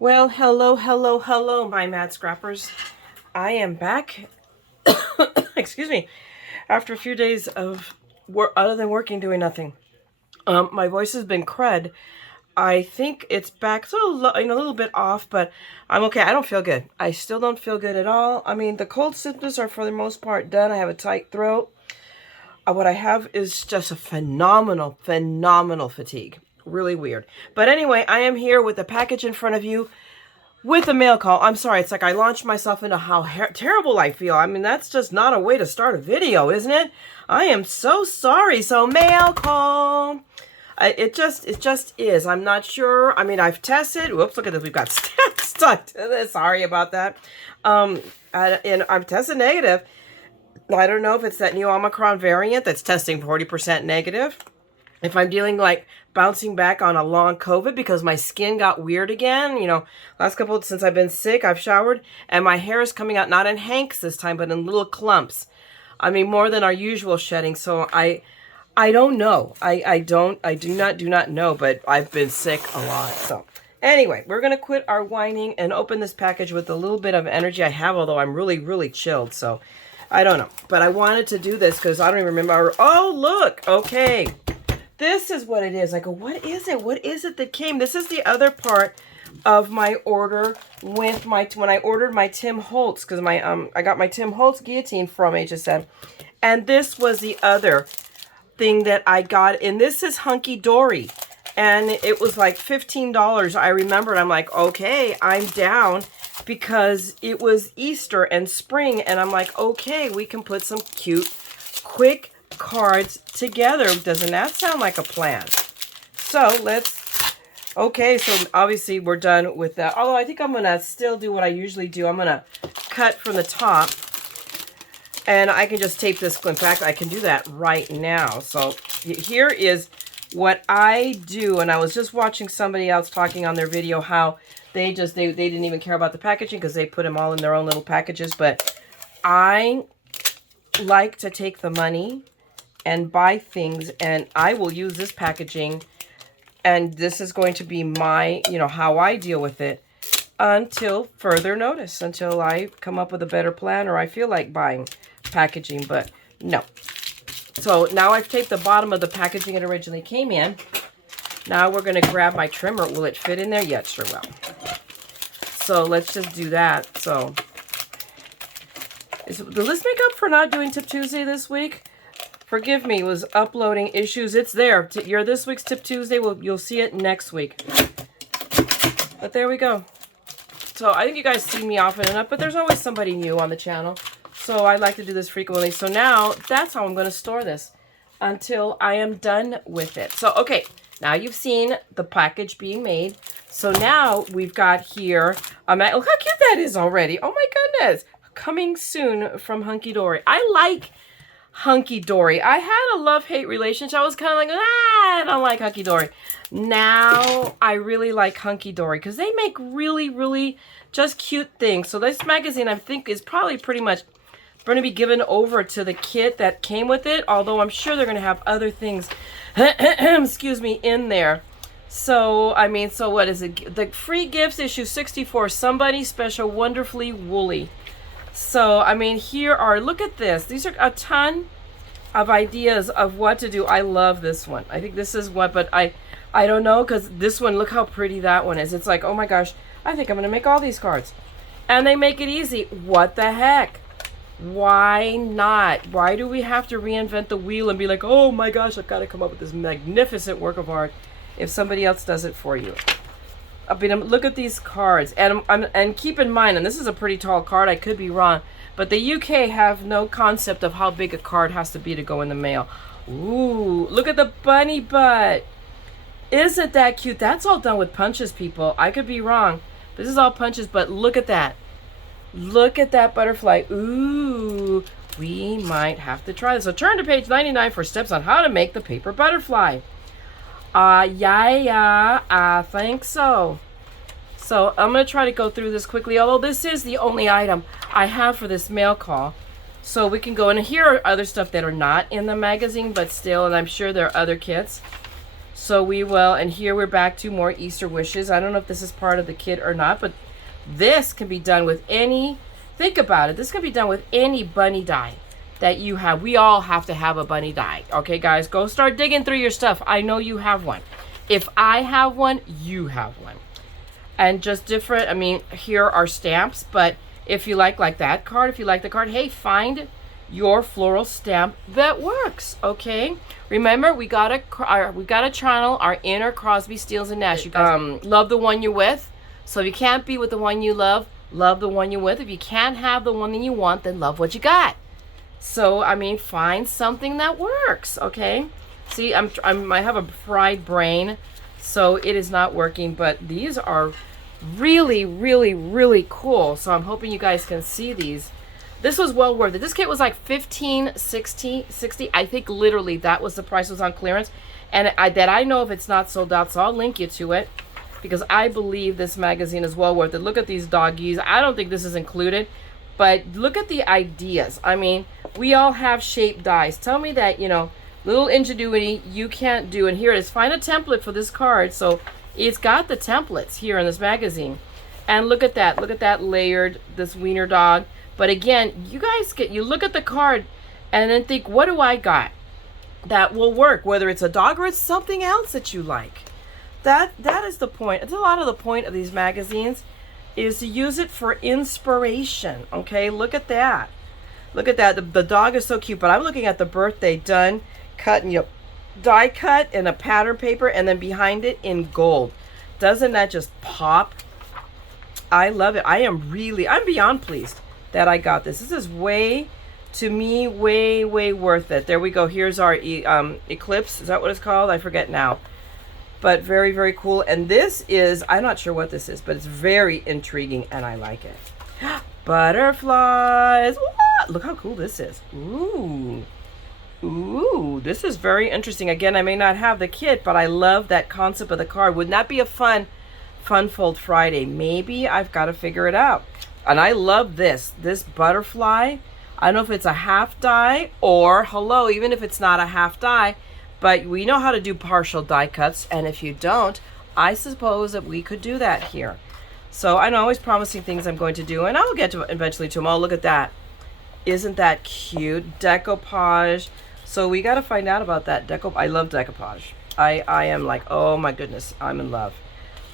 Well, hello, my mad scrappers. I am back. Excuse me. After a few days of work, other than working, doing nothing. My voice has been crud. I think it's back. It's a little bit off, but I'm okay. I don't feel good. I still don't feel good at all. I mean, the cold symptoms are for the most part done. I have a tight throat. What I have is just a phenomenal fatigue. Really weird. But anyway, I am here with the package in front of you with a mail call. I'm sorry, it's like I launched myself into how terrible I feel. I mean, that's just not a way to start a video, isn't it? I am so sorry. So mail call. It just is. I'm not sure. I mean, I've tested. Whoops, look at this. We've got stuck to this. Sorry about that. And I'm tested negative. I don't know if it's that new Omicron variant that's testing 40% negative. If I'm dealing like bouncing back on a long COVID because my skin got weird again, last couple since I've been sick, I've showered and my hair is coming out not in hanks this time, but in little clumps. I mean, more than our usual shedding. So I don't know. I do not know, but I've been sick a lot. So anyway, we're going to quit our whining and open this package with a little bit of energy I have, although I'm really chilled. So I don't know, but I wanted to do this because I don't even remember. Oh, look. Okay. This is what it is. I go, what is it? What is it that came? This is the other part of my order with when I ordered my Tim Holtz, because I got my Tim Holtz guillotine from HSN. And this was the other thing that I got. And this is Hunky Dory. And it was like $15. I remember, and I'm like, okay, I'm down, because it was Easter and spring. And I'm like, okay, we can put some cute, quick cards together. Doesn't that sound like a plan? So okay, so obviously we're done with that. Although I think I'm going to still do what I usually do. I'm going to cut from the top, and I can just tape this. In fact, I can do that right now. So here is what I do. And I was just watching somebody else talking on their video how they didn't even care about the packaging because they put them all in their own little packages. But I like to take the money and buy things, and I will use this packaging, and this is going to be my, how I deal with it until further notice, until I come up with a better plan or I feel like buying packaging. But no. So now I've taped the bottom of the packaging it originally came in. Now we're going to grab my trimmer. Will it fit in there? Yeah, it sure will. So let's just do that. So will this make up for not doing Tip Tuesday this week? Forgive me, it was uploading issues. It's there. Your this week's Tip Tuesday. You'll see it next week. But there we go. So I think you guys see me often enough, but there's always somebody new on the channel. So I like to do this frequently. So now that's how I'm going to store this until I am done with it. So, okay, now you've seen the package being made. So now we've got here, look how cute that is already. Oh my goodness. Coming soon from Hunky Dory. I like Hunky Dory. I had a love-hate relationship. I was kind of like, I don't like Hunky Dory. Now I really like Hunky Dory because they make really just cute things. So this magazine, I think, is probably pretty much going to be given over to the kit that came with it, although I'm sure they're going to have other things excuse me, in there. So I mean, so what is it? The free gifts, issue 64, somebody special, wonderfully woolly. So, I mean, here are, look at this. These are a ton of ideas of what to do. I love this one. I think this is what, but I don't know, because this one, look how pretty that one is. It's like, oh my gosh, I think I'm going to make all these cards. And they make it easy. What the heck? Why not? Why do we have to reinvent the wheel and be like, oh my gosh, I've got to come up with this magnificent work of art if somebody else does it for you? I mean, look at these cards, and keep in mind, and this is a pretty tall card, I could be wrong, but the UK have no concept of how big a card has to be to go in the mail. Ooh, look at the bunny butt. Isn't that cute? That's all done with punches, people. I could be wrong. This is all punches, but look at that. Look at that butterfly. Ooh, we might have to try this. So turn to page 99 for steps on how to make the paper butterfly. Yeah, I think so. So I'm going to try to go through this quickly, although this is the only item I have for this mail call. So we can go, and here are other stuff that are not in the magazine, but still, and I'm sure there are other kits. So we will, and here we're back to more Easter wishes. I don't know if this is part of the kit or not, but this can be done with any, think about it, this can be done with any bunny die that you have. We all have to have a bunny die. Okay, guys, go start digging through your stuff. I know you have one. If I have one, you have one. And just different, I mean, here are stamps, but if you like that card, if you like the card, hey, find your floral stamp that works, okay? Remember, we gotta channel our inner Crosby, Stills, and Nash. You guys love the one you're with. So if you can't be with the one you love the one you're with. If you can't have the one that you want, then love what you got. So, I mean, find something that works, okay? See, I have a fried brain, so it is not working, but these are really, really, really cool. So I'm hoping you guys can see these. This was well worth it. This kit was like $15, $60. I think literally that was the price. It was on clearance. And I know if it's not sold out, so I'll link you to it, because I believe this magazine is well worth it. Look at these doggies. I don't think this is included, but look at the ideas. I mean, we all have shaped dies. Tell me that, you know, little ingenuity you can't do. And here it is. Find a template for this card. So it's got the templates here in this magazine. And look at that. Look at that layered, this wiener dog. But again, you guys you look at the card and then think, what do I got that will work? Whether it's a dog or it's something else that you like. That is the point. It's a lot of the point of these magazines is to use it for inspiration. Okay, look at that. Look at that. The dog is so cute, but I'm looking at the birthday done, cut, and die cut in a pattern paper, and then behind it in gold. Doesn't that just pop? I love it. I'm beyond pleased that I got this. This is way worth it. There we go. Here's our Eclipse. Is that what it's called? I forget now. But very, very cool. And this is, I'm not sure what this is, but it's very intriguing and I like it. Butterflies. What? Look how cool this is. Ooh. Ooh, this is very interesting. Again, I may not have the kit, but I love that concept of the card. Wouldn't that be a fun Fold Friday? Maybe I've got to figure it out. And I love this butterfly. I don't know if it's a half die or, hello, even if it's not a half die, but we know how to do partial die cuts. And if you don't, I suppose that we could do that here. So I'm always promising things I'm going to do, and I'll get to eventually to them. Oh, look at that. Isn't that cute? Decoupage. So we got to find out about that I love decoupage. I am like, oh my goodness, I'm in love.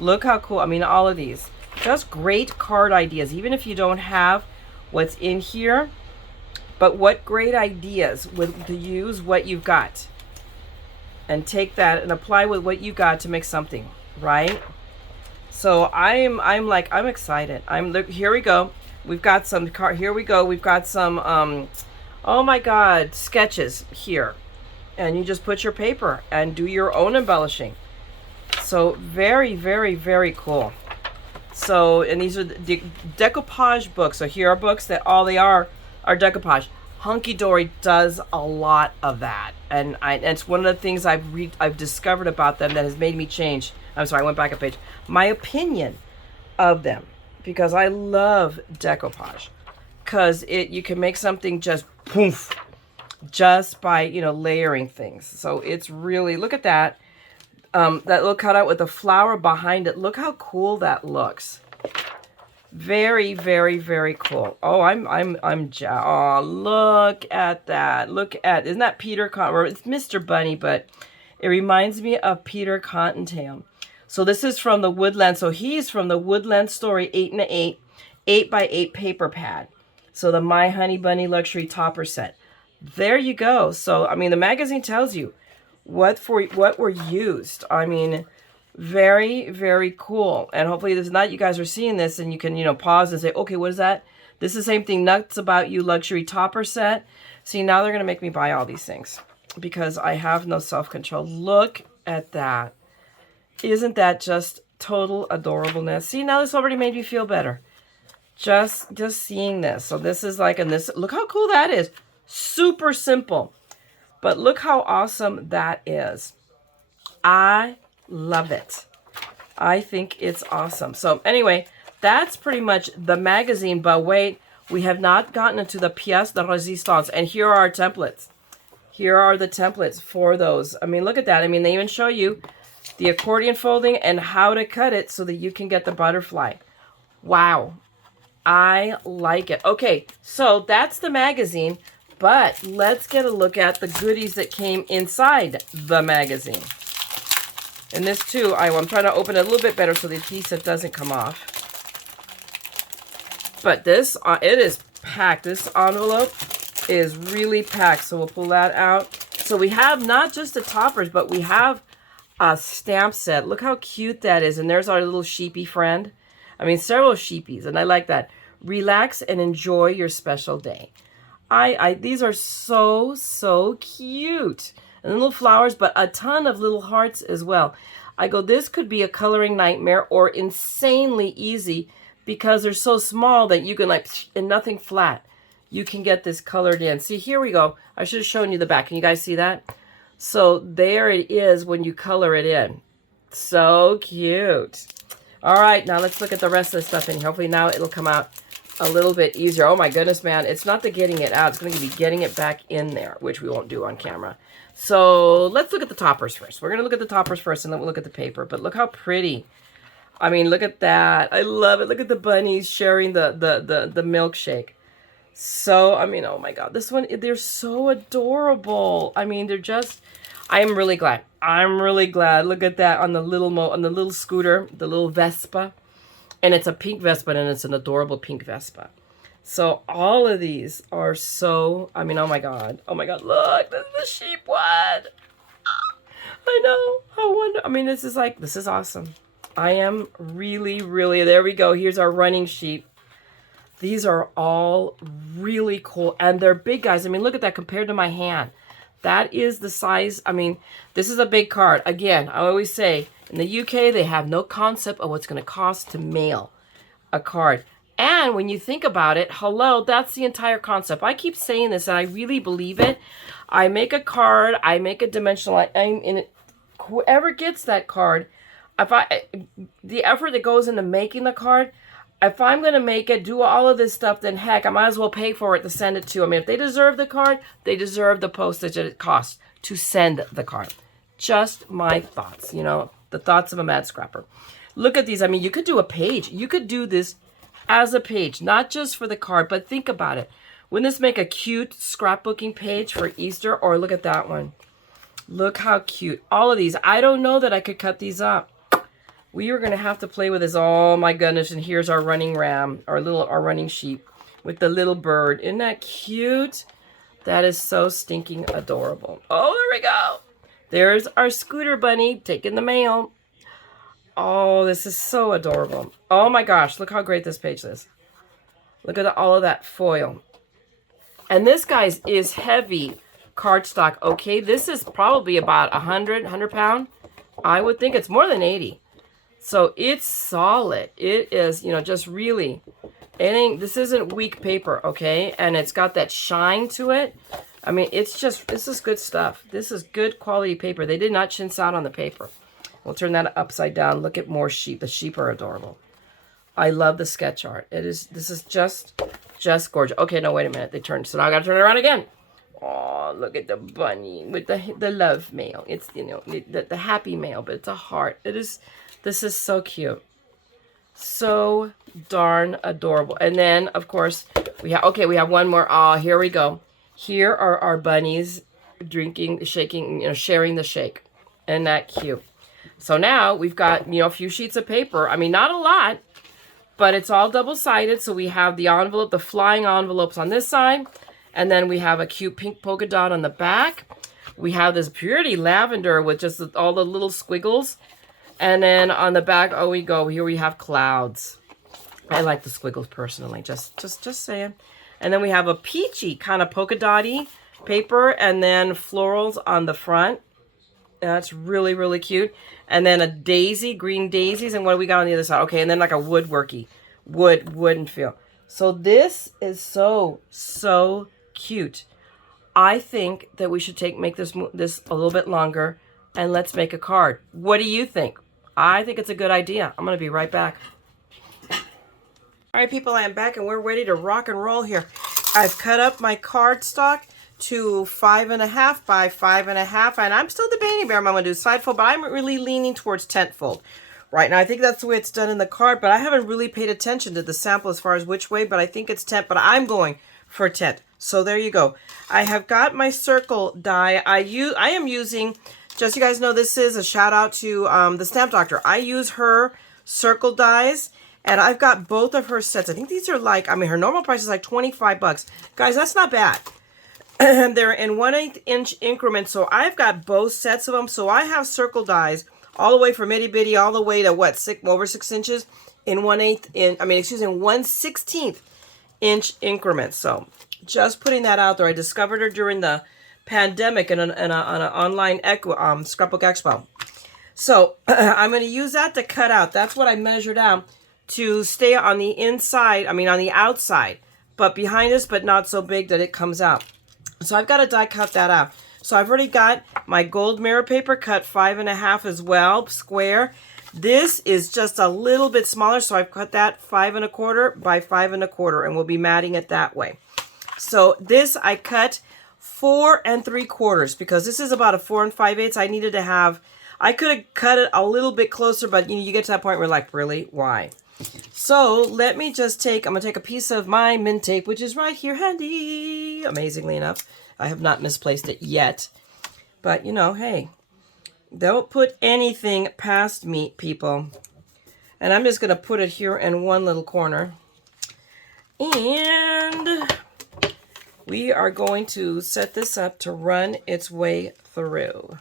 Look how cool. I mean, all of these. Just great card ideas, even if you don't have what's in here. But what great ideas to use what you've got and take that and apply with what you got to make something, right? So I'm excited. Here we go. We've got some here we go. We've got some oh my god, sketches here. And you just put your paper and do your own embellishing. So very, very, very cool. So, and these are the decoupage books. So here are books that all they are decoupage. Hunky Dory does a lot of that, and it's one of the things I've discovered about them that has made me change. I'm sorry, I went back a page. My opinion of them, because I love decoupage, because you can make something just poof, just by layering things. So it's really, look at that. That little cutout with the flower behind it. Look how cool that looks. Very, very, very cool. Oh, oh, look at that. Isn't that Peter it's Mr. Bunny, but it reminds me of Peter Cottontail. So this is from the Woodland. So he's from the Woodland Story 8 and 8, 8x8 paper pad. So the My Honey Bunny Luxury Topper set. There you go. So, I mean, the magazine tells you what were used. I mean, very, very cool. And hopefully this night you guys are seeing this and you can, pause and say, okay, what is that? This is the same thing. Nuts About You Luxury Topper set. See, now they're going to make me buy all these things because I have no self-control. Look at that. Isn't that just total adorableness? See, now this already made me feel better. Just seeing this. So this is like, and this, look how cool that is. Super simple. But look how awesome that is. I love it. I think it's awesome. So anyway, that's pretty much the magazine. But wait, we have not gotten into the pièce de résistance. And here are our templates. Here are the templates for those. I mean, look at that. I mean, they even show you the accordion folding and how to cut it so that you can get the butterfly. Wow. I like it. Okay, so that's the magazine, but let's get a look at the goodies that came inside the magazine. And this too, I'm trying to open it a little bit better so the adhesive doesn't come off. But this, it is packed. This envelope is really packed. So we'll pull that out. So we have not just the toppers, but we have a stamp set. Look how cute that is. And there's our little sheepy friend. I mean, several sheepies, and I like that. Relax and enjoy your special day. These are so, so cute. And little flowers, but a ton of little hearts as well. I go, this could be a coloring nightmare or insanely easy because they're so small that you can like, and nothing flat. You can get this colored in. See, here we go. I should have shown you the back. Can you guys see that? So there it is when you color it in. So cute. All right, now let's look at the rest of the stuff in here. Hopefully now it'll come out a little bit easier. Oh my goodness, man. It's not the getting it out. It's going to be getting it back in there, which we won't do on camera. So let's look at the toppers first. We're going to look at the toppers first and then we'll look at the paper. But look how pretty. I mean, look at that. I love it. Look at the bunnies sharing the milkshake. So, I mean, oh my God. This one, they're so adorable. I mean, they're just... I am really glad. I'm really glad. Look at that on the little scooter, the little Vespa. And it's a pink Vespa and it's an adorable pink Vespa. So all of these are so, I mean, oh my God. Oh my God, look, this is the sheep one. I know, how wonderful. I mean, this is awesome. I am really, really, there we go. Here's our running sheep. These are all really cool. And they're big, guys. I mean, look at that compared to my hand. That is the size. I mean, this is a big card. Again, I always say, in the UK, they have no concept of what's going to cost to mail a card. And when you think about it, hello, that's the entire concept. I keep saying this, and I really believe it. I make a card. I make a dimensional. Whoever gets that card, the effort that goes into making the card, if I'm going to make it, do all of this stuff, then heck, I might as well pay for it to send it to them. If they deserve the card, they deserve the postage that it costs to send the card. Just my thoughts, you know, the thoughts of a mad scrapper. Look at these. I mean, you could do a page. You could do this as a page, not just for the card, but think about it. Wouldn't this make a cute scrapbooking page for Easter? Or look at that one. Look how cute. All of these. I don't know that I could cut these up. We are going to have to play with this. Oh my goodness. And here's our running ram, our running sheep with the little bird. Isn't that cute? That is so stinking adorable. Oh, there we go. There's our scooter bunny taking the mail. Oh, this is so adorable. Oh my gosh. Look how great this page is. Look at all of that foil. And this, guys, is heavy cardstock. Okay, this is probably about 100 pound. I would think it's more than 80. So it's solid. It is, you know, just really, this isn't weak paper, okay? And it's got that shine to it. I mean, this is good stuff. This is good quality paper. They did not chintz out on the paper. We'll turn that upside down. Look at more sheep. The sheep are adorable. I love the sketch art. This is just gorgeous. Okay, no, wait a minute. They turned, so now I got to turn it around again. Oh, look at the bunny with the love mail. It's, you know, the happy mail, but it's a heart. This is so cute. So darn adorable. And then, of course, we have one more. Oh, here we go. Here are our bunnies drinking, shaking, you know, sharing the shake. Isn't that cute? So now we've got, you know, a few sheets of paper. I mean, not a lot, but it's all double-sided. So we have the envelope, the flying envelopes on this side. And then we have a cute pink polka dot on the back. We have this pretty lavender with just all the little squiggles. And then on the back, oh, here we have clouds. I like the squiggles personally, just saying. And then we have a peachy kind of polka dotty paper and then florals on the front. That's really, really cute. And then a daisy, green daisies. And what do we got on the other side? Okay, and then like a wooden feel. So this is so, so cute. I think that we should make this a little bit longer and let's make a card. What do you think? I think it's a good idea. I'm going to be right back. All right, people, I am back and we're ready to rock and roll here. I've cut up my cardstock to 5.5 by 5.5, and I'm still debating if I'm going to do side fold, but I'm really leaning towards tent fold right now. I think that's the way it's done in the card, but I haven't really paid attention to the sample as far as which way, but I think it's tent, but I'm going for tent. So there you go. I have got my circle die. I am using, just so you guys know, this is a shout out to the Stamp Doctor. I use her circle dies, and I've got both of her sets. I think these are like, I mean, her normal price is like 25 bucks. Guys, that's not bad. And they're in 1/8 inch increments, so I've got both sets of them. So I have circle dies all the way from itty bitty all the way to what, over 6 inches in 1/16 inch increments. So just putting that out there. I discovered her during the pandemic on an online scrapbook expo. So I'm going to use that to cut out. That's what I measured out to stay on the inside, on the outside, but behind us, but not so big that it comes out. So I've got to die cut that out. So I've already got my gold mirror paper cut 5.5 as well, square. This is just a little bit smaller, so I've cut that 5.25 by 5.25, and we'll be matting it that way. So this I cut 4 3/4 because this is about a 4 5/8. I needed to have, I could have cut it a little bit closer, but you get to that point where you're like, really, why? So let me just I'm going to take a piece of my mint tape, which is right here handy, amazingly enough. I have not misplaced it yet. But, hey, don't put anything past me, people. And I'm just going to put it here in one little corner. And we are going to set this up to run its way through.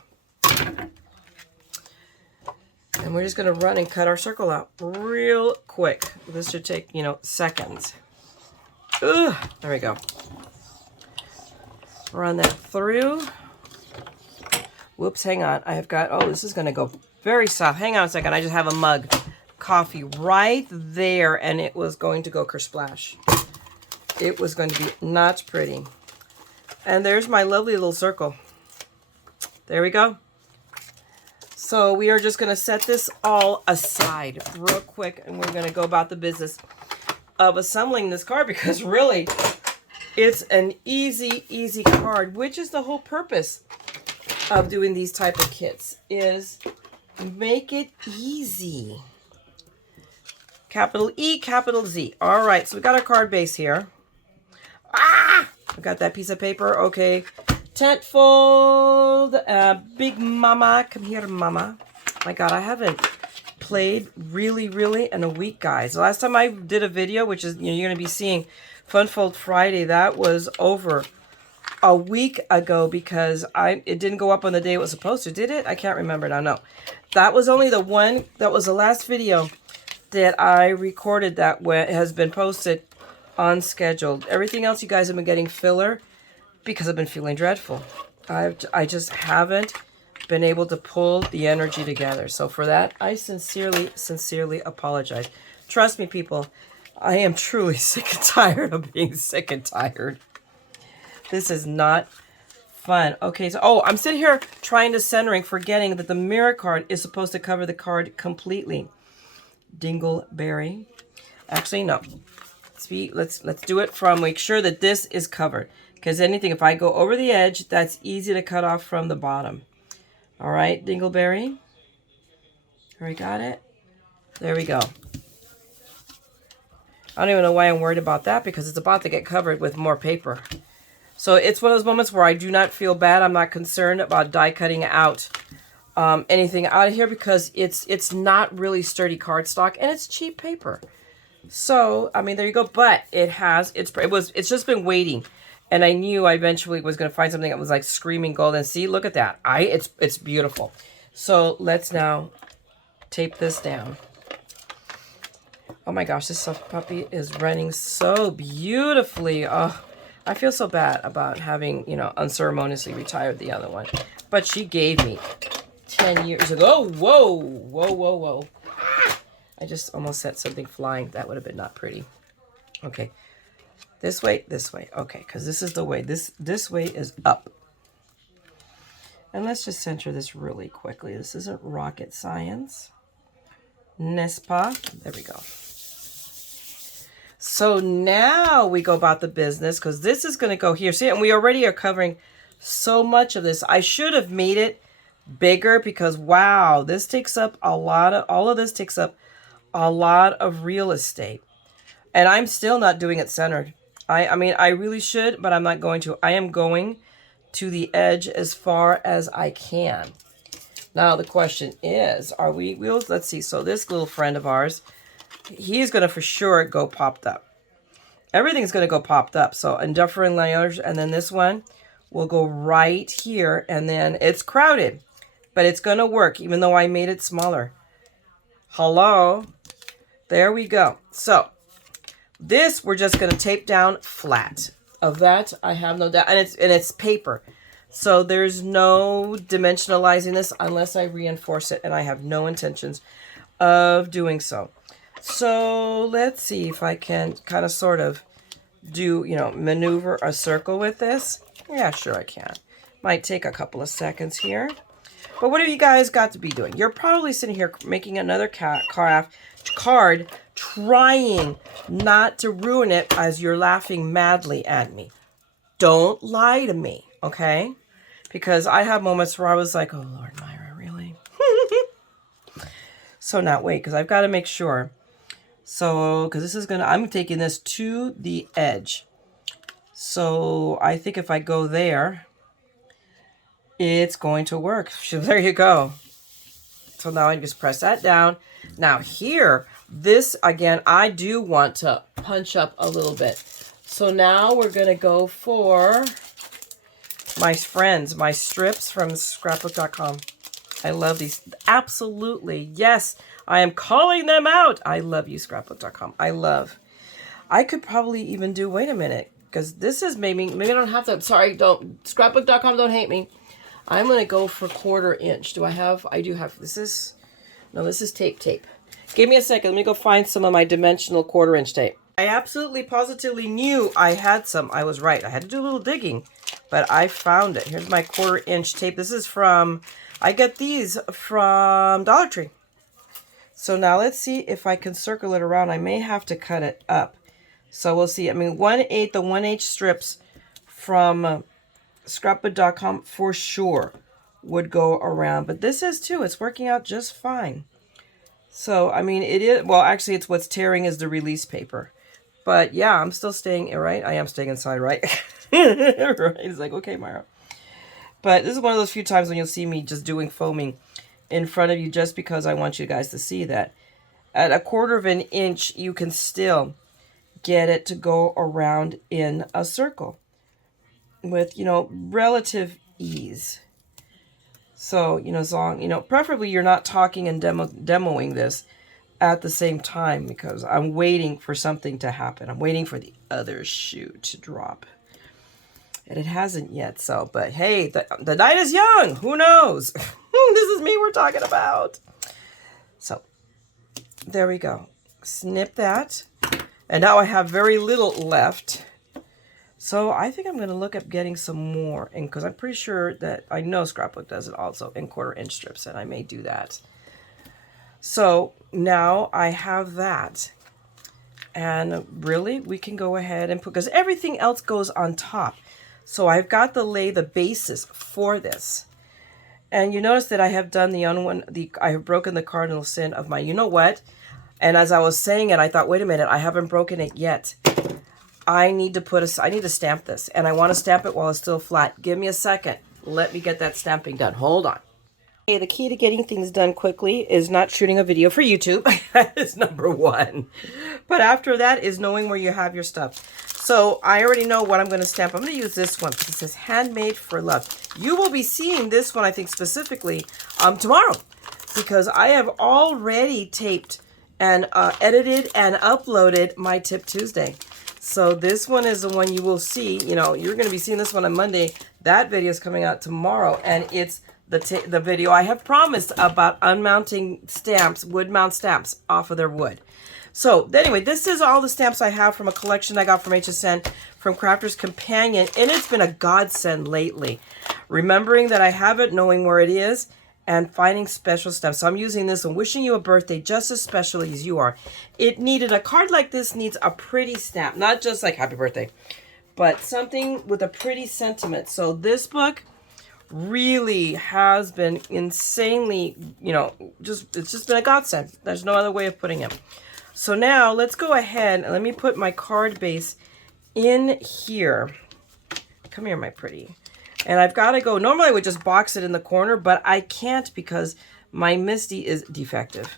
And we're just going to run and cut our circle out real quick. This should take, seconds. Ugh, there we go. Run that through. Whoops, hang on. I have got, this is going to go very soft. Hang on a second. I just have a mug coffee right there, and it was going to go kersplash. It was going to be not pretty. And there's my lovely little circle. There we go. So we are just going to set this all aside real quick, and we're going to go about the business of assembling this card, because really it's an easy card, which is the whole purpose of doing these type of kits, is make it easy. Capital E, capital Z. All right, so we got our card base here. I got that piece of paper. Okay. Tent fold, big mama, come here, mama. My God, I haven't played really in a week, guys. The last time I did a video, which is, you're going to be seeing Fun Fold Friday, that was over a week ago, because it didn't go up on the day it was supposed to, did it? I can't remember now, no. That was only the one, that was the last video that I recorded that has been posted unscheduled. Everything else, you guys have been getting filler, because I've been feeling dreadful. I just haven't been able to pull the energy together. So for that, I sincerely apologize. Trust me, people, I am truly sick and tired of being sick and tired. This is not fun. Okay, so, I'm sitting here trying to centering, forgetting that the mirror card is supposed to cover the card completely. Dingleberry. Actually, no. Let's do it from, make sure that this is covered. Because if I go over the edge, that's easy to cut off from the bottom. All right, Dingleberry. All right, got it. There we go. I don't even know why I'm worried about that, because it's about to get covered with more paper. So it's one of those moments where I do not feel bad. I'm not concerned about die cutting out anything out of here, because it's not really sturdy cardstock, and it's cheap paper. So, there you go. But it's just been waiting. And I knew I eventually was going to find something that was like screaming gold. And see, look at that. It's beautiful. So let's now tape this down. Oh my gosh, this puppy is running so beautifully. Oh, I feel so bad about having, unceremoniously retired the other one. But she gave me 10 years ago. Whoa. I just almost set something flying. That would have been not pretty. Okay. This way. Okay, because this is the way. This way is up. And let's just center this really quickly. This isn't rocket science. N'est-ce pas? There we go. So now we go about the business, because this is going to go here. See, and we already are covering so much of this. I should have made it bigger because, wow, this takes up a lot of, all of this takes up a lot of real estate. And I'm still not doing it centered. I mean, I really should, but I'm not going to. I am going to the edge as far as I can. Now, the question is, let's see. So this little friend of ours, he's going to for sure go popped up. Everything's going to go popped up. So indifferent layers, and then this one will go right here, and then it's crowded, but it's going to work even though I made it smaller. Hello. There we go. So this we're just going to tape down flat. Of that, I have no doubt. And it's paper. So there's no dimensionalizing this unless I reinforce it, and I have no intentions of doing so. So let's see if I can kind of sort of do, maneuver a circle with this. Yeah, sure I can. Might take a couple of seconds here. But what have you guys got to be doing? You're probably sitting here making another card, trying not to ruin it as you're laughing madly at me. Don't lie to me, okay? Because I have moments where I was like, oh, Lord, Mayra, really? So now, wait, because I've got to make sure. So, because this is going to, I'm taking this to the edge. So I think if I go there, it's going to work. So there you go. So now I just press that down. Now here, this, again, I do want to punch up a little bit. So now we're going to go for my friends, my strips from scrapbook.com. I love these. Absolutely. Yes, I am calling them out. I love you, scrapbook.com. I could probably even do, wait a minute, because this is maybe I don't have to, sorry, scrapbook.com, don't hate me. I'm going to go for 1/4 inch. I do have, this is tape. Give me a second. Let me go find some of my dimensional 1/4 inch tape. I absolutely positively knew I had some. I was right. I had to do a little digging, but I found it. Here's my 1/4 inch tape. This is I get these from Dollar Tree. So now let's see if I can circle it around. I may have to cut it up. So we'll see. I mean, 1/8, the 1/8 strips from scrapbook.com for sure would go around. But this is too. It's working out just fine. So, I mean, it is, well, actually, it's what's tearing is the release paper. But yeah, I'm still staying, right? I am staying inside, right? Right. It's like, okay, Mayra. But this is one of those few times when you'll see me just doing foaming in front of you just because I want you guys to see that. At 1/4 inch, you can still get it to go around in a circle with, relative ease. So, as long, preferably you're not talking and demoing this at the same time, because I'm waiting for something to happen. I'm waiting for the other shoe to drop. And it hasn't yet, so, but hey, the night is young. Who knows? This is me we're talking about. So, there we go. Snip that. And now I have very little left. So I think I'm going to look up getting some more, and because I'm pretty sure that I know Scrapbook does it also in 1/4 inch strips, and I may do that. So now I have that, and really we can go ahead and put, because everything else goes on top. So I've got to lay the basis for this. And you notice that I have done I have broken the cardinal sin of my, you know what? And as I was saying it, I thought, wait a minute, I haven't broken it yet. I need to stamp this, and I want to stamp it while it's still flat. Give me a second. Let me get that stamping done. Hold on. Okay, the key to getting things done quickly is not shooting a video for YouTube. That is number one. But after that is knowing where you have your stuff. So I already know what I'm going to stamp. I'm going to use this one because it says Handmade for Love. You will be seeing this one, I think, specifically tomorrow, because I have already taped and edited and uploaded my Tip Tuesday. So this one is the one you will see. You're going to be seeing this one on Monday. That video is coming out tomorrow, and it's the video I have promised about unmounting stamps, wood mount stamps off of their wood. So anyway, this is all the stamps I have from a collection I got from HSN, from Crafter's Companion, and it's been a godsend lately. Remembering that I have it, knowing where it is, and finding special stuff. So I'm using this one, wishing you a birthday just as special as you are. It needed, a card like this needs a pretty stamp, not just like happy birthday, but something with a pretty sentiment. So this book really has been insanely, you know, it's just been a godsend. There's no other way of putting it. So now let's go ahead and let me put my card base in here. Come here, my pretty. And I've got to go, normally I would just box it in the corner, but I can't because my Misty is defective.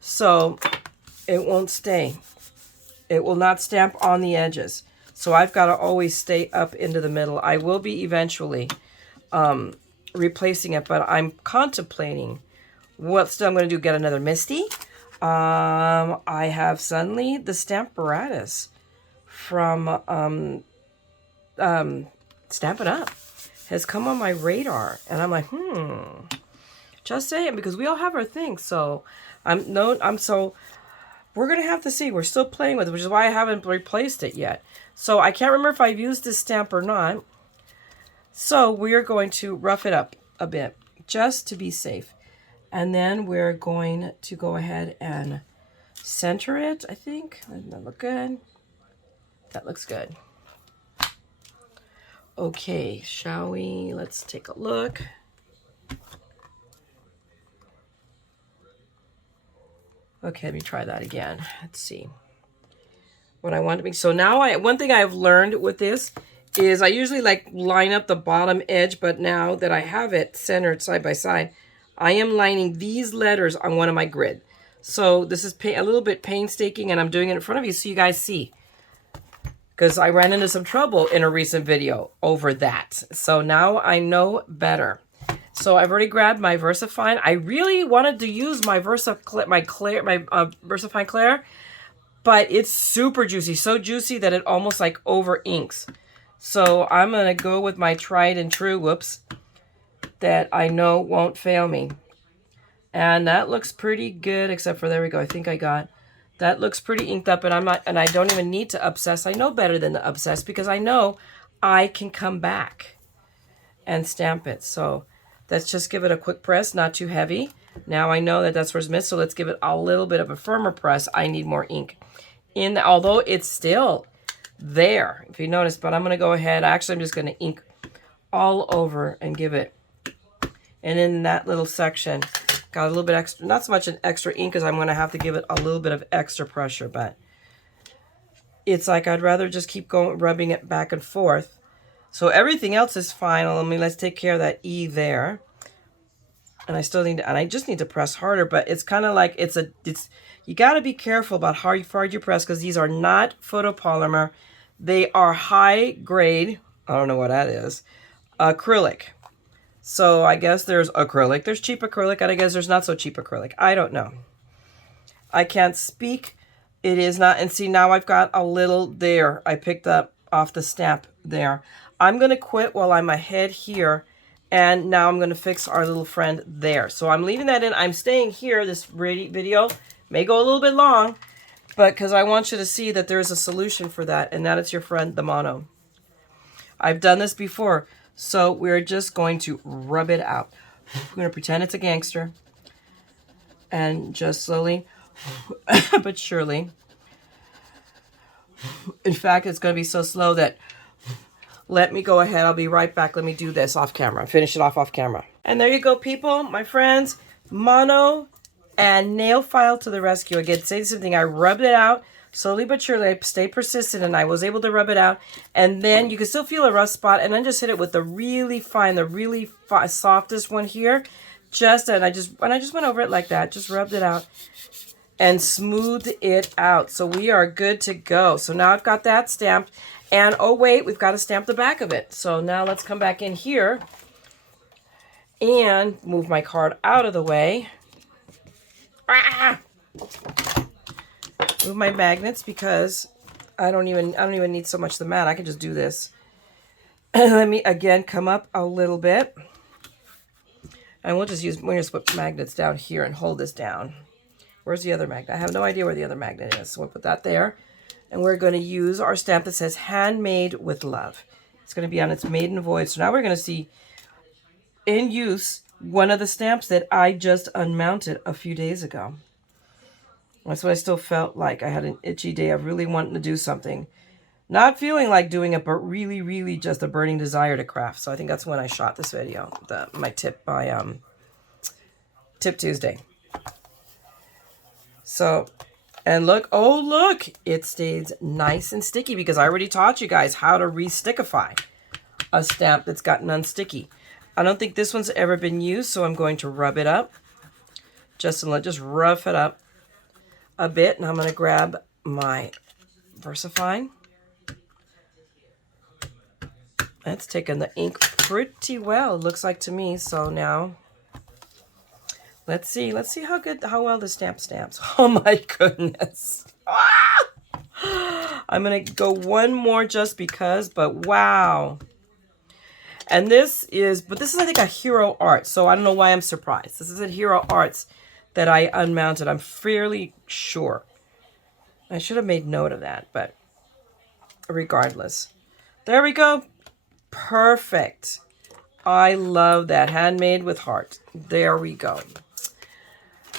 So it won't stay. It will not stamp on the edges. So I've got to always stay up into the middle. I will be eventually replacing it, but I'm contemplating what still I'm going to do, get another Misty. I have suddenly the Stamparatus from Stamp It Up has come on my radar, and I'm like, just saying, because we all have our things. So we're gonna have to see. We're still playing with it, which is why I haven't replaced it yet. So I can't remember if I've used this stamp or not. So we're going to rough it up a bit just to be safe, and then we're going to go ahead and center it. I think doesn't that look good? That looks good. Okay, shall we? Let's take a look. Okay, let me try that again. Let's see what I want to be. So now one thing I've learned with this is I usually like line up the bottom edge, but now that I have it centered side by side, I am lining these letters on one of my grid. So this is a little bit painstaking, and I'm doing it in front of you so you guys see, because I ran into some trouble in a recent video over that. So now I know better. So I've already grabbed my VersaFine. I really wanted to use my VersaFine Clair, but it's super juicy. So juicy that it almost like over inks. So I'm going to go with my tried and true, that I know won't fail me. And that looks pretty good, except for, there we go. I think I got... That looks pretty inked up, and I don't even need to obsess. I know better than to obsess because I know I can come back and stamp it. So let's just give it a quick press, not too heavy. Now I know that that's where it's missed, so let's give it a little bit of a firmer press. I need more ink although it's still there, if you notice, but I'm going to go ahead. Actually, I'm just going to ink all over and give it. And in that little section, got a little bit extra, not so much an extra ink, because I'm going to have to give it a little bit of extra pressure, but it's like I'd rather just keep going, rubbing it back and forth. So everything else is fine. Let's take care of that E there. And I still need to, and I just need to press harder, but it's kind of like, you got to be careful about how far you press, because these are not photopolymer. They are high grade, I don't know what that is, acrylic. So I guess there's acrylic, there's cheap acrylic, and I guess there's not so cheap acrylic. I don't know. I can't speak. It is not, and see, now I've got a little there. I picked up off the stamp there. I'm going to quit while I'm ahead here, and now I'm going to fix our little friend there. So I'm leaving that in. I'm staying here. This video may go a little bit long, but because I want you to see that there's a solution for that, and that is your friend, the mono. I've done this before. So we're just going to rub it out. We're going to pretend it's a gangster. And just slowly, but surely. In fact, it's going to be so slow that, let me go ahead. I'll be right back. Let me do this off camera. Finish it off camera. And there you go, people, my friends. Mono and nail file to the rescue. Again, say the same thing. I rubbed it out. Slowly but surely, I stayed persistent, and I was able to rub it out. And then you can still feel a rough spot, and then just hit it with the really fine, softest one here. And I just went over it like that. Just rubbed it out and smoothed it out. So we are good to go. So now I've got that stamped. And oh wait, we've got to stamp the back of it. So now let's come back in here and move my card out of the way. Move my magnets, because I don't even need so much the mat. I can just do this. Let me again come up a little bit, and we're just put magnets down here and hold this down. Where's the other magnet? I have no idea where the other magnet is. So we'll put that there, and we're going to use our stamp that says "Handmade with Love." It's going to be on its maiden voyage. So now we're going to see in use one of the stamps that I just unmounted a few days ago. That's what I still felt like. I had an itchy day of really wanting to do something. Not feeling like doing it, but really, really just a burning desire to craft. So I think that's when I shot this video, my Tip Tuesday. So, and look, oh look, it stays nice and sticky because I already taught you guys how to re-stickify a stamp that's gotten unsticky. I don't think this one's ever been used, so I'm going to rub it up. Just rough it up a bit, and I'm going to grab my VersaFine. It's taken the ink pretty well, it looks like to me. So now, let's see how well the stamp stamps. Oh my goodness. Ah! I'm going to go one more just because, but wow. And this is I think a Hero Arts, so I don't know why I'm surprised. This is a Hero Arts that I unmounted, I'm fairly sure. I should have made note of that, but regardless. There we go. Perfect. I love that. Handmade with heart. There we go.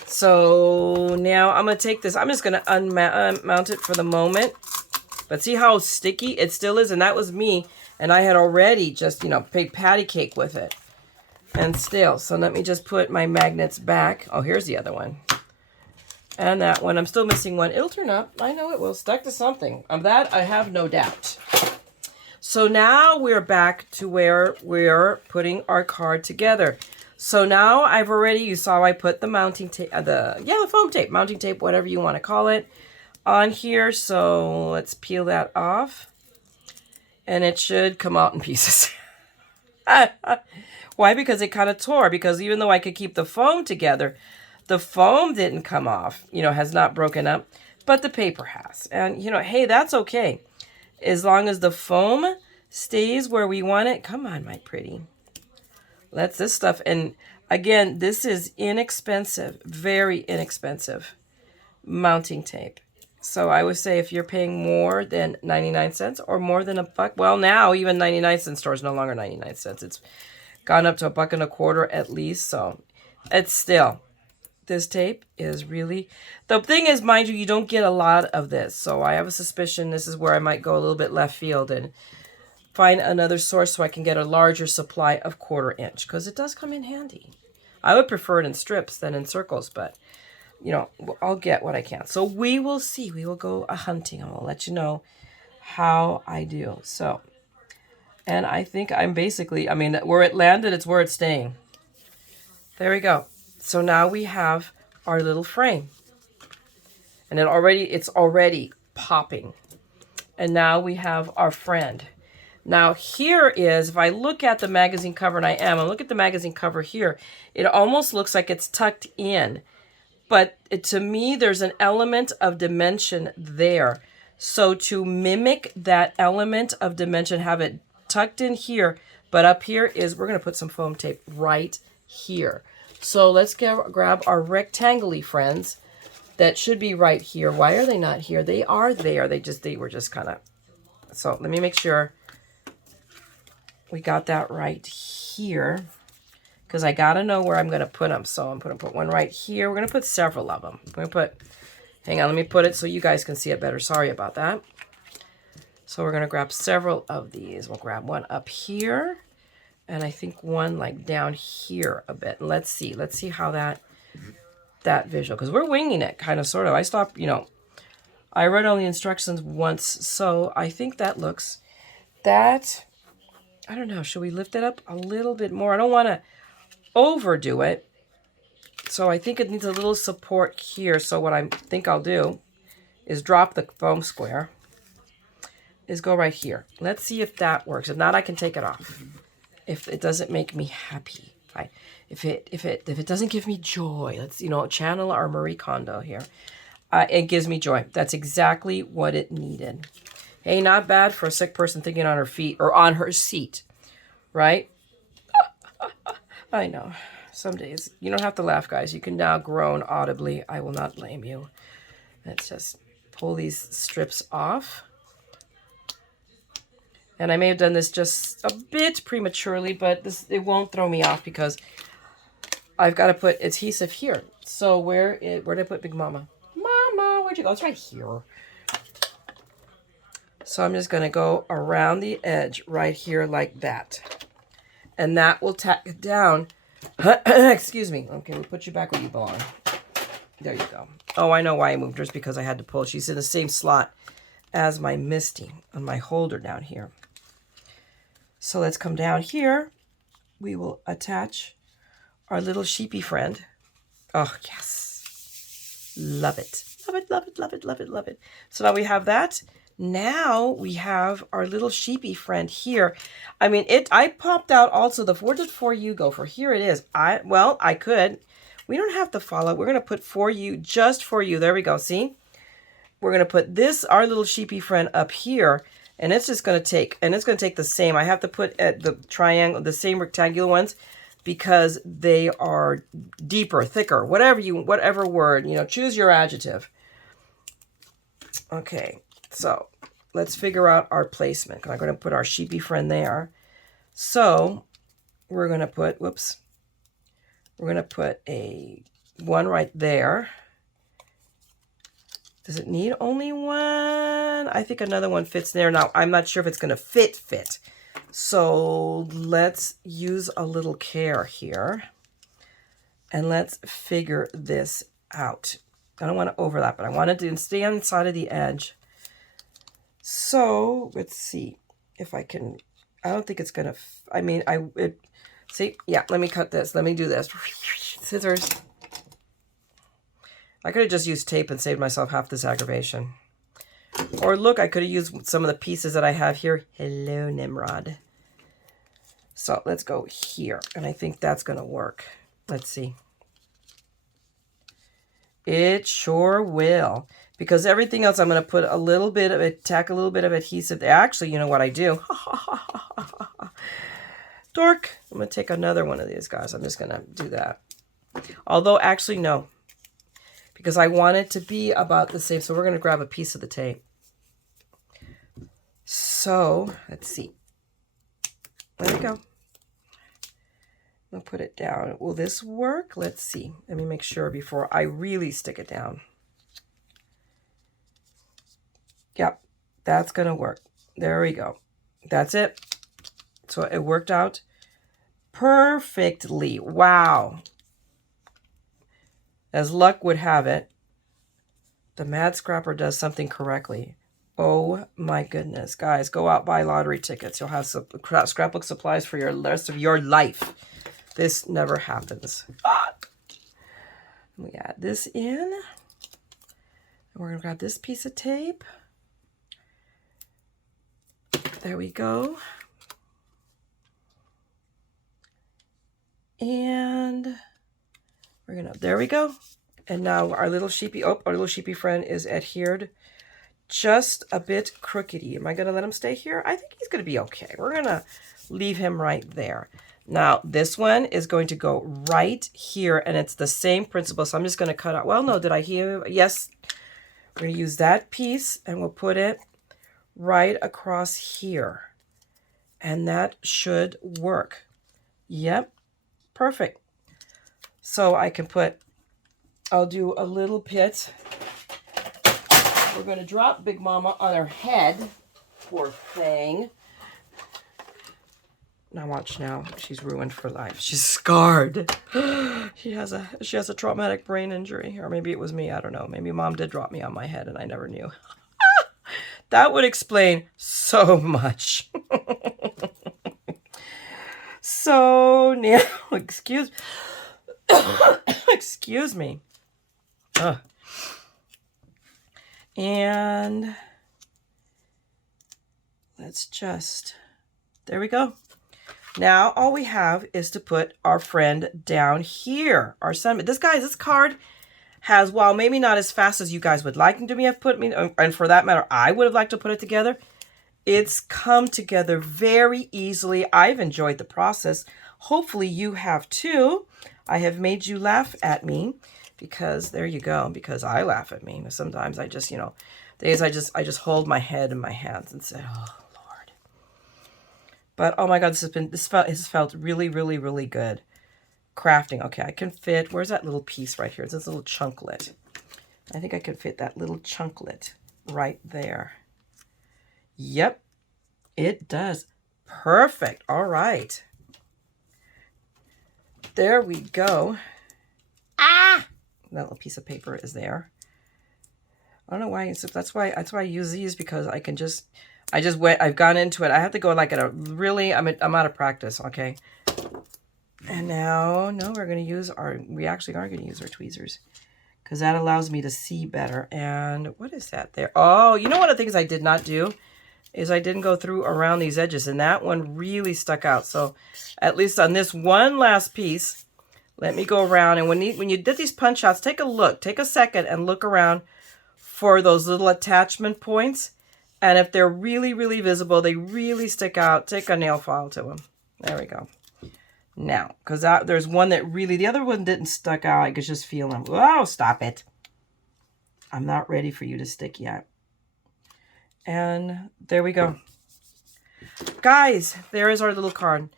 So now I'm going to take this. I'm just going to unmount it for the moment. But see how sticky it still is? And that was me. And I had already just, made patty cake with it. And still. So let me just put my magnets back. Oh, here's the other one. And that one. I'm still missing one. It'll turn up. I know it will. Stuck to something. Of that, I have no doubt. So now we're back to where we're putting our card together. So now I've already, you saw I put the mounting tape, the foam tape, mounting tape, whatever you want to call it, on here. So let's peel that off. And it should come out in pieces. Why? Because it kind of tore. Because even though I could keep the foam together, the foam didn't come off, has not broken up, but the paper has. And, hey, that's okay. As long as the foam stays where we want it. Come on, my pretty. Let's this stuff. And again, this is inexpensive, very inexpensive mounting tape. So I would say if you're paying more than 99 cents or more than $1, well, now even 99-cent store is no longer 99 cents. It's gone up to $1.25 at least. So it's still, this tape is really, the thing is, mind you, you don't get a lot of this. So I have a suspicion this is where I might go a little bit left field and find another source so I can get a larger supply of 1/4 inch, because it does come in handy. I would prefer it in strips than in circles, but I'll get what I can. So we will see. We will go hunting. I'll let you know how I do. So, and I think I'm basically, where it landed, it's where it's staying. There we go. So now we have our little frame. And it's already popping. And now we have our friend. Now here is, if I look at the magazine cover, and I look at the magazine cover here, it almost looks like it's tucked in. But to me, there's an element of dimension there. So to mimic that element of dimension, have it tucked in here, but up here is, we're going to put some foam tape right here. So let's grab our rectangle-y friends that should be right here. Why are they not here? They are there. They were just kind of, so let me make sure we got that right here, because I got to know where I'm going to put them. So I'm going to put one right here. We're going to put several of them. I'm going to put, hang on, let me put it so you guys can see it better. Sorry about that. So we're going to grab several of these. We'll grab one up here, and I think one like down here a bit. And let's see how that visual, because we're winging it, kind of, sort of. I stopped, I read all the instructions once, so I think that looks, I don't know, should we lift it up a little bit more? I don't want to overdo it, so I think it needs a little support here. So what I think I'll do is drop the foam square, is go right here. Let's see if that works. If not, I can take it off. If it doesn't make me happy, if it doesn't give me joy, let's channel our Marie Kondo here. It gives me joy. That's exactly what it needed. Hey, not bad for a sick person thinking on her feet or on her seat, right? I know. Some days you don't have to laugh, guys. You can now groan audibly. I will not blame you. Let's just pull these strips off. And I may have done this just a bit prematurely, but it won't throw me off, because I've got to put adhesive here. So where did I put Big Mama? Mama, where'd you go? It's right here. So I'm just going to go around the edge right here like that. And that will tack it down. Excuse me. Okay, we'll put you back where you belong. There you go. Oh, I know why I moved her. It's because I had to pull. She's in the same slot as my Misty on my holder down here. So let's come down here. We will attach our little sheepy friend. Oh, yes. Love it. Love it, love it, love it, love it, love it. So now we have that. Now we have our little sheepy friend here. I mean, I popped out also the, where did for you go? For here it is. I could. We don't have to follow. We're going to put for you, just for you. There we go. See? We're going to put this, our little sheepy friend up here. And it's just going to take, and it's going to take the same. I have to put at the triangle, the same rectangular ones, because they are deeper, thicker, whatever word, choose your adjective. Okay, so let's figure out our placement. I'm going to put our sheepy friend there. So we're going to put, we're going to put one right there. Does it need only one? I think another one fits there. Now, I'm not sure if it's going to fit. So let's use a little care here. And let's figure this out. I don't want to overlap, but I want to stay on the side of the edge. So let's see if I can. I don't think it's going to, see, yeah, let me cut this. Let me do this. Scissors. I could have just used tape and saved myself half this aggravation. Or look, I could have used some of the pieces that I have here. Hello, Nimrod. So let's go here. And I think that's going to work. Let's see. It sure will. Because everything else, I'm going to put a little bit of it, tack a little bit of adhesive. Actually, you know what I do? Dork. I'm going to take another one of these guys. I'm just going to do that. Although, actually, no. Because I want it to be about the same. So we're going to grab a piece of the tape. So, let's see. There we go. We'll put it down. Will this work? Let's see. Let me make sure before I really stick it down. Yep, that's going to work. There we go. That's it. So it worked out perfectly. Wow. As luck would have it, TheMaddScrapper does something correctly. Oh my goodness. Guys, go out, buy lottery tickets. You'll have some scrapbook supplies for your rest of your life. This never happens. We add this in. And we're going to grab this piece of tape. There we go. And there we go. And now our little sheepy friend is adhered just a bit crookedy. Am I going to let him stay here? I think he's going to be okay. We're going to leave him right there. Now, this one is going to go right here, and it's the same principle. So I'm just going to cut out. Well, no, did I hear? Yes. We're going to use that piece, and we'll put it right across here. And that should work. Yep. Perfect. So I can I'll do a little pit. We're going to drop Big Mama on her head. Poor thing. Now watch now. She's ruined for life. She's scarred. She has a traumatic brain injury. Or maybe it was me. I don't know. Maybe Mom did drop me on my head and I never knew. That would explain so much. So now, excuse me. And let's just, there we go. Now all we have is to put our friend down here. Our son, this card has, while maybe not as fast as you guys would like him to have put me, and for that matter, I would have liked to put it together. It's come together very easily. I've enjoyed the process. Hopefully you have too. I have made you laugh at me because there you go. Because I laugh at me. Sometimes I just, days I just hold my head in my hands and say, oh Lord. But oh my God, this has felt really, really, really good. crafting. Okay, I can fit, where's that little piece right here? It's this little chunklet. I think I could fit that little chunklet right there. Yep, it does. Perfect. All right. There we go. Ah! That little piece of paper is there. I don't know why. That's why I use these, because I can just, I've gone into it. I have to go like at a really, I'm out of practice, okay? And now, no, we actually are going to use our tweezers, because that allows me to see better. And what is that there? Oh, you know, one of the things I did not do is I didn't go through around these edges, and that one really stuck out. So at least on this one last piece, let me go around. And when you did these punch outs, take a look, take a second and look around for those little attachment points. And if they're really, really visible, they really stick out, take a nail file to them. There we go. Now, because there's one that really, the other one didn't stick out. I could just feel them. Oh, stop it. I'm not ready for you to stick yet. And there we go. Guys, there is our little card.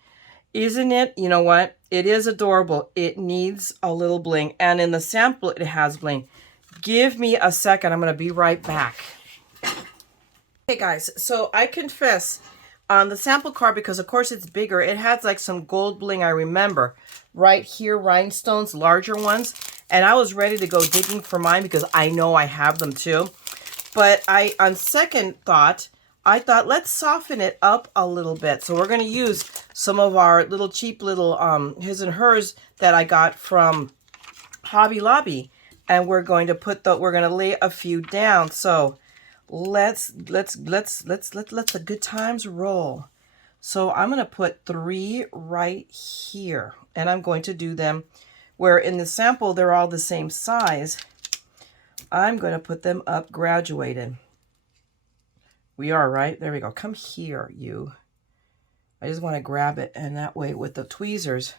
Isn't it? You know what? It is adorable. It needs a little bling. And in the sample, it has bling. Give me a second. I'm going to be right back. Hey, guys. So I confess, on the sample card, because of course it's bigger, it has like some gold bling, I remember. Right here, rhinestones, larger ones. And I was ready to go digging for mine because I know I have them too. But on second thought, I thought, let's soften it up a little bit. So we're going to use some of our little cheap little his and hers that I got from Hobby Lobby. And we're going to we're going to lay a few down. So let's let the good times roll. So I'm going to put 3 right here. And I'm going to do them where in the sample they're all the same size. I'm going to put them up graduated. We are, right? There we go. Come here, you. I just want to grab it, and that way with the tweezers,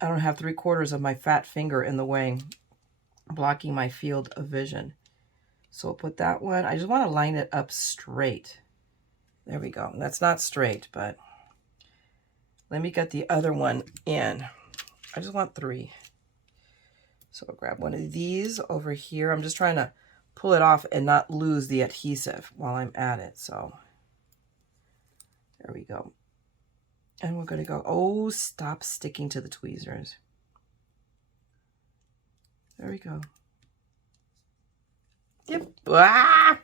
I don't have 3/4 of my fat finger in the way, blocking my field of vision. So we'll put that one. I just want to line it up straight. There we go. That's not straight, but let me get the other one in. I just want 3. So I'll grab one of these over here. I'm just trying to pull it off and not lose the adhesive while I'm at it. So there we go. And we're going to go, oh, stop sticking to the tweezers. There we go. Yep. Ah!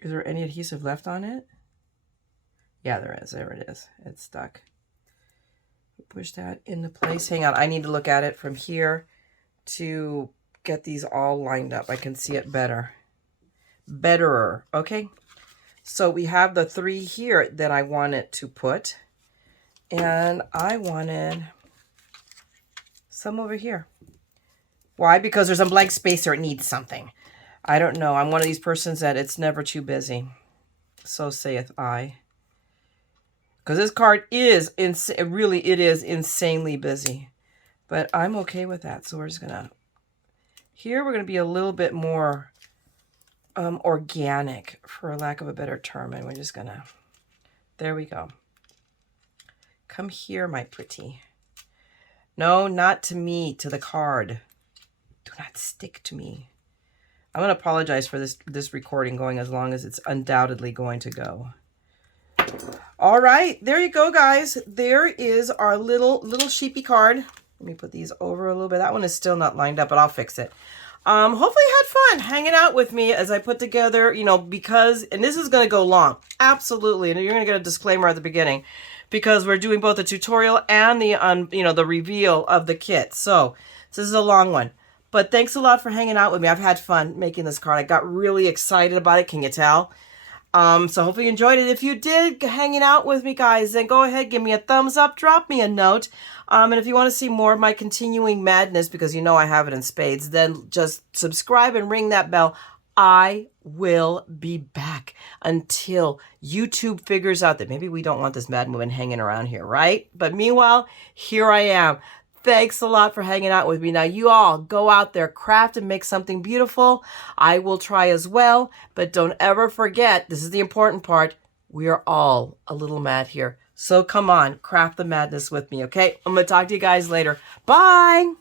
Is there any adhesive left on it? Yeah, there is. There it is. It's stuck. Push that into place. Hang on. I need to look at it from here to get these all lined up. I can see it better. Betterer. Okay. So we have the 3 here that I wanted to put. And I wanted some over here. Why? Because there's a blank space or it needs something. I don't know. I'm one of these persons that it's never too busy. So saith I. Because this card is, it is insanely busy. But I'm okay with that. So we're just going to, here we're going to be a little bit more organic, for lack of a better term. And we're just going to, there we go. Come here, my pretty. No, not to me, to the card. Do not stick to me. I'm going to apologize for this recording going as long as it's undoubtedly going to go. All right, there you go, guys. There is our little sheepy card. Let me put these over a little bit. That one is still not lined up, but I'll fix it. Hopefully you had fun hanging out with me as I put together, you know, because, and this is going to go long. Absolutely. And you're going to get a disclaimer at the beginning because we're doing both the tutorial and the, you know, the reveal of the kit. So this is a long one. But thanks a lot for hanging out with me. I've had fun making this card. I got really excited about it. Can you tell? So hopefully you enjoyed it. If you did hanging out with me, guys, then go ahead, give me a thumbs up, drop me a note. And if you want to see more of my continuing madness, because you know I have it in spades, then just subscribe and ring that bell. I will be back until YouTube figures out that maybe we don't want this mad woman hanging around here, right? But meanwhile, here I am. Thanks a lot for hanging out with me. Now, you all go out there, craft and make something beautiful. I will try as well, but don't ever forget, this is the important part, we are all a little mad here. So come on, craft the madness with me, okay? I'm going to talk to you guys later. Bye!